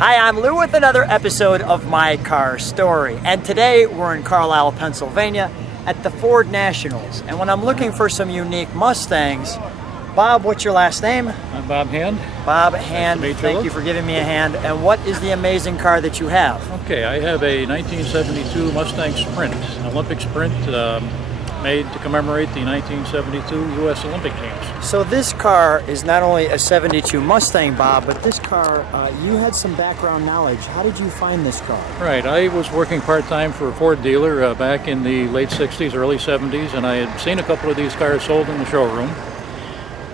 Hi, I'm Lou with another episode of My Car Story, and today we're in Carlisle, Pennsylvania at the Ford Nationals. And when I'm looking for some unique Mustangs, Bob, what's your last name? I'm Bob Hand. Bob Hand, Nice to meet thank you. you for giving me a hand. And what is the amazing car that you have? Okay, I have a 1972 Mustang Sprint, an Olympic Sprint made to commemorate the 1972 U.S. Olympic Games. So this car is not only a 72 Mustang, Bob, but this car, you had some background knowledge. How did you find this car? Right, I was working part-time for a Ford dealer back in the late 60s, early 70s, and I had seen a couple of these cars sold in the showroom.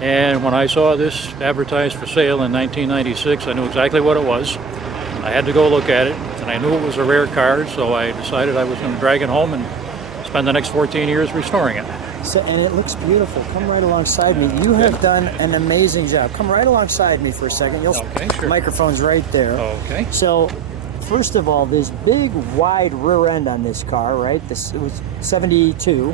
And when I saw this advertised for sale in 1996, I knew exactly what it was. I had to go look at it, and I knew it was a rare car, so I decided I was going to drag it home and spend the next 14 years restoring it. So, and it looks beautiful. Come right alongside me. You have done an amazing job. Come right alongside me for a second. Okay, sure. The microphone's right there. Okay. So, first of all, this big, wide rear end on this car, right? This it was 72,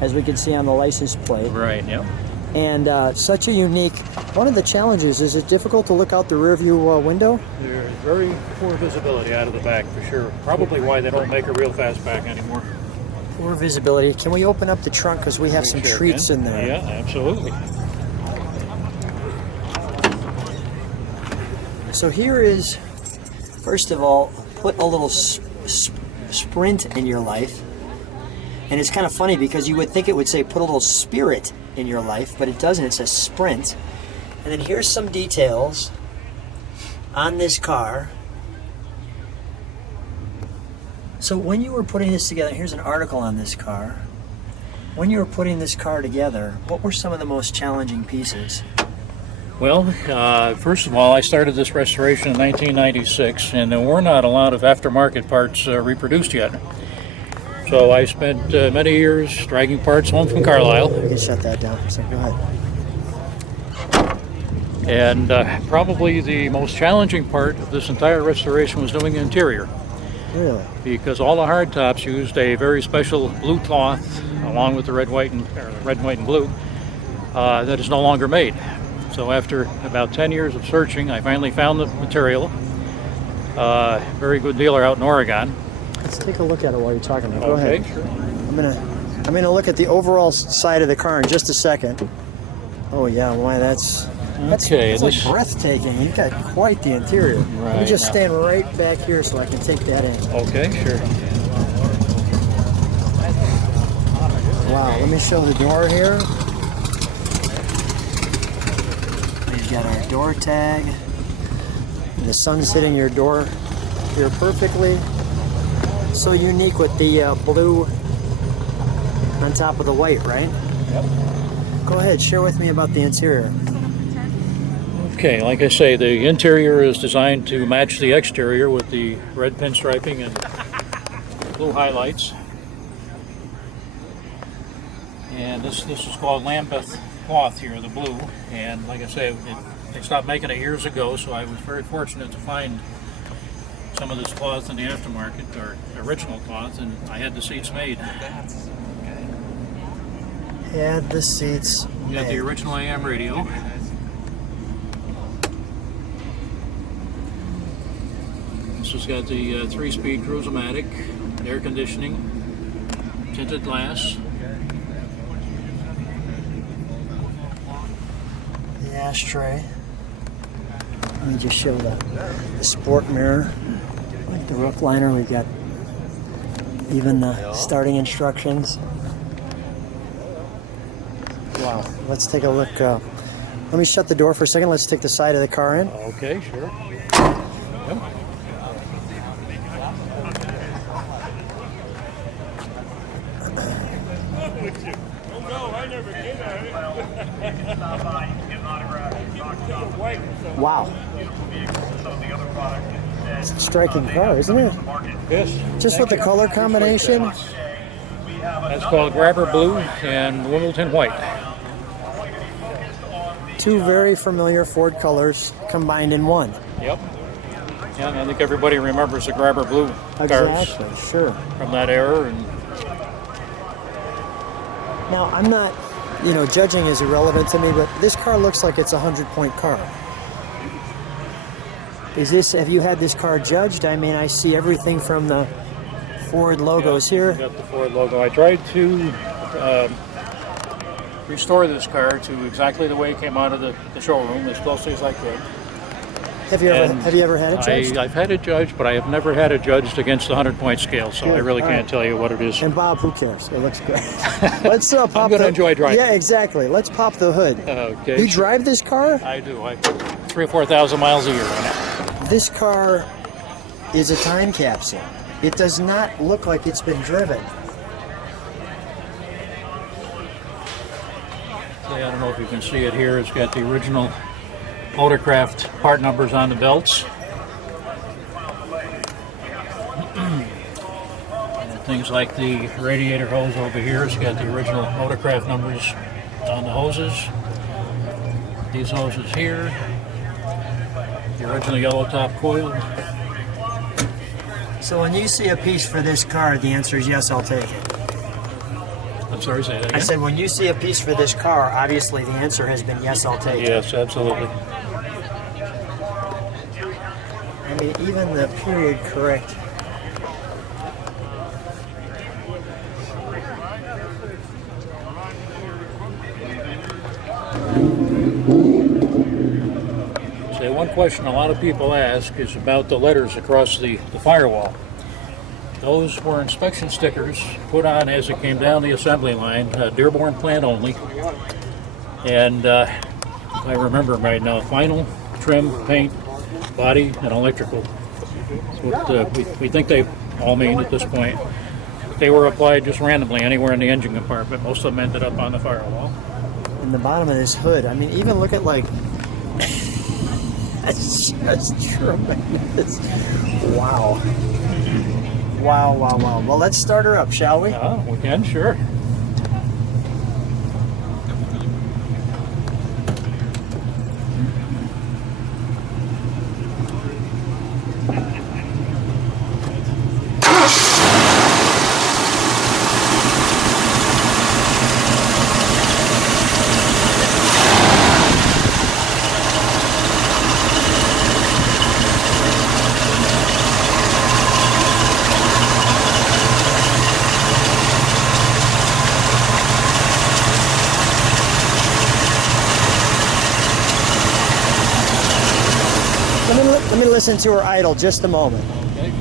as we can see on the license plate. Right, yeah. And such a unique. One of the challenges is it difficult to look out the rear view window? There's very poor visibility out of the back for sure. Probably why they don't make a real fastback anymore. Poor visibility. Can we open up the trunk because we have some Sure treats can. in there? Yeah, absolutely. So here is, first of all, put a little sprint in your life. And it's kind of funny because you would think it would say put a little spirit in your life, but it doesn't. It says sprint. And then here's some details on this car. So when you were putting this together, here's an article on this car. When you were putting this car together, what were some of the most challenging pieces? Well, first of all, I started this restoration in 1996, and there were not a lot of aftermarket parts reproduced yet. So I spent many years dragging parts home from Carlisle. We can shut that down for a second. Go ahead. And probably the most challenging part of this entire restoration was doing the interior. Really? Because all the hardtops used a very special blue cloth, along with the red, white, and blue, that is no longer made. So after about 10 years of searching, I finally found the material. Very good dealer out in Oregon. Let's take a look at it while you're talking. Go Okay, ahead. sure. I'm gonna look at the overall side of the car in just a second. Oh yeah, why that's Okay, like breathtaking. You've got quite the interior. Let me Right, just now. stand right back here so I can take that in. Okay, sure. Wow, let me show the door here. We've got our door tag. The sun's hitting your door here perfectly. So unique with the blue on top of the white, right? Yep. Go ahead, share with me about the interior. Okay, like I say, the interior is designed to match the exterior with the red pinstriping and blue highlights. And this is called Lambeth cloth here, the blue. And like I say, they stopped making it years ago, so I was very fortunate to find some of this cloth in the aftermarket, or original cloth, and I had the seats made. Had the seats. We got the original AM radio. This has got the 3-speed Cruise-O-Matic, air conditioning, tinted glass. The ashtray. Let me just show the sport mirror. Like the roof liner, we've got even the starting instructions. Wow, let's take a look. Let me shut the door for a second. Let's take the side of the car in. Okay, sure. Yep. Wow. It's a striking car, isn't it? Yes. Just with the color combination. That's called Grabber Blue and Wimbledon White. Two very familiar Ford colors combined in one. Yep. Yeah, and I think everybody remembers the Grabber Blue cars Exactly, sure. from that era. And Now, I'm not, judging is irrelevant to me, but this car looks like it's a 100-point car. Have you had this car judged? I mean, I see everything from the Ford logos here. Got the Ford logo. I tried to restore this car to exactly the way it came out of the showroom, as closely as I could. Have you ever had it judged? I've had it judged, but I have never had it judged against the 100-point scale, so Good. I really All can't right. tell you what it is. And Bob, who cares? It looks great. Let's pop I'm going to enjoy driving. Yeah, exactly. Let's pop the hood. Okay. You drive this car? I do. I put 3,000 or 4,000 miles a year on it. This car is a time capsule. It does not look like it's been driven. I don't know if you can see it here. It's got the original Motorcraft part numbers on the belts. And things like the radiator hose over here. It's got the original Motorcraft numbers on the hoses. These hoses here. The original yellow top coil. So when you see a piece for this car, the answer is yes, I'll take it. I'm sorry, say that again. I said when you see a piece for this car, obviously the answer has been yes, I'll take it. Yes, absolutely. I mean, even the period correct. So one question a lot of people ask is about the letters across the firewall. Those were inspection stickers put on as it came down the assembly line, Dearborn plant only. And if I remember right now, final, trim, paint, body, and electrical. That's what we think they all mean at this point. They were applied just randomly anywhere in the engine compartment. Most of them ended up on the firewall. In the bottom of this hood, I mean, even look at like, that's just tremendous. Wow. Wow, wow, wow. Well, let's start her up, shall we? We can, sure. Let me listen to her idle just a moment. Okay.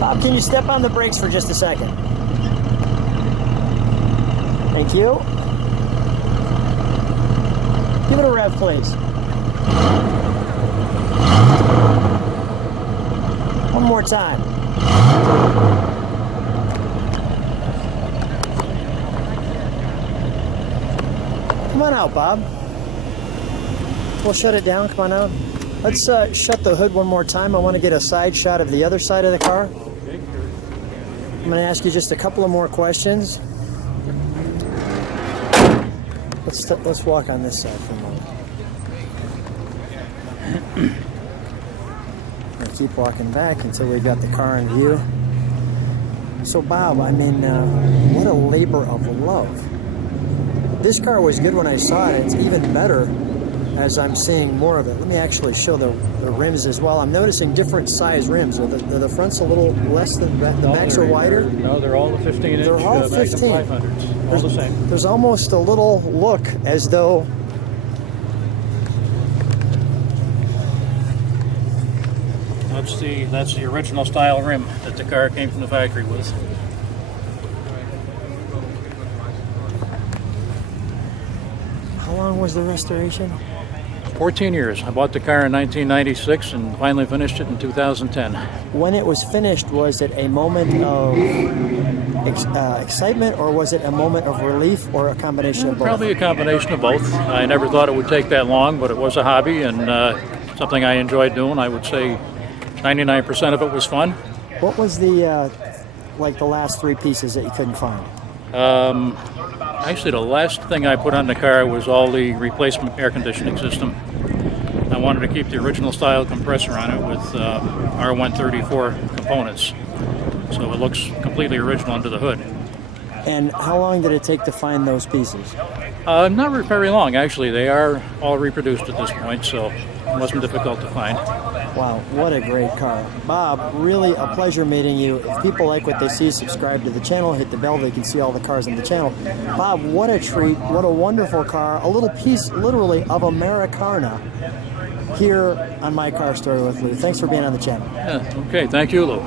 Bob, can you step on the brakes for just a second? Thank you. Give it a rev, please. One more time. Come on out, Bob. We'll shut it down. Come on out. Let's shut the hood one more time. I want to get a side shot of the other side of the car. I'm going to ask you just a couple of more questions. Let's walk on this side for a moment. We'll keep walking back until we've got the car in view. So, Bob, I mean, what a labor of love. This car was good when I saw it. It's even better as I'm seeing more of it. Let me actually show the rims as well. I'm noticing different size rims. Are the front's a little less than the backs are wider? No, they're all the 15-inch. They're all 15. Magnum 500s. All the same. There's almost a little look as though that's the original style rim that the car came from the factory with. How long was the restoration? 14 years. I bought the car in 1996 and finally finished it in 2010. When it was finished, was it a moment of excitement, or was it a moment of relief, or a combination of both? Probably a combination of both. I never thought it would take that long, but it was a hobby and something I enjoyed doing. I would say 99% of it was fun. What was the last three pieces that you couldn't find? Actually, the last thing I put on the car was all the replacement air conditioning system. I wanted to keep the original style compressor on it with R134 components, so it looks completely original under the hood. And how long did it take to find those pieces? Not very long, actually. They are all reproduced at this point, so it wasn't difficult to find. Wow, what a great car. Bob, really a pleasure meeting you. If people like what they see, subscribe to the channel, hit the bell, they can see all the cars on the channel. Bob, what a treat, what a wonderful car, a little piece, literally, of Americana here on My Car Story with Lou. Thanks for being on the channel. Yeah, okay, thank you, Lou.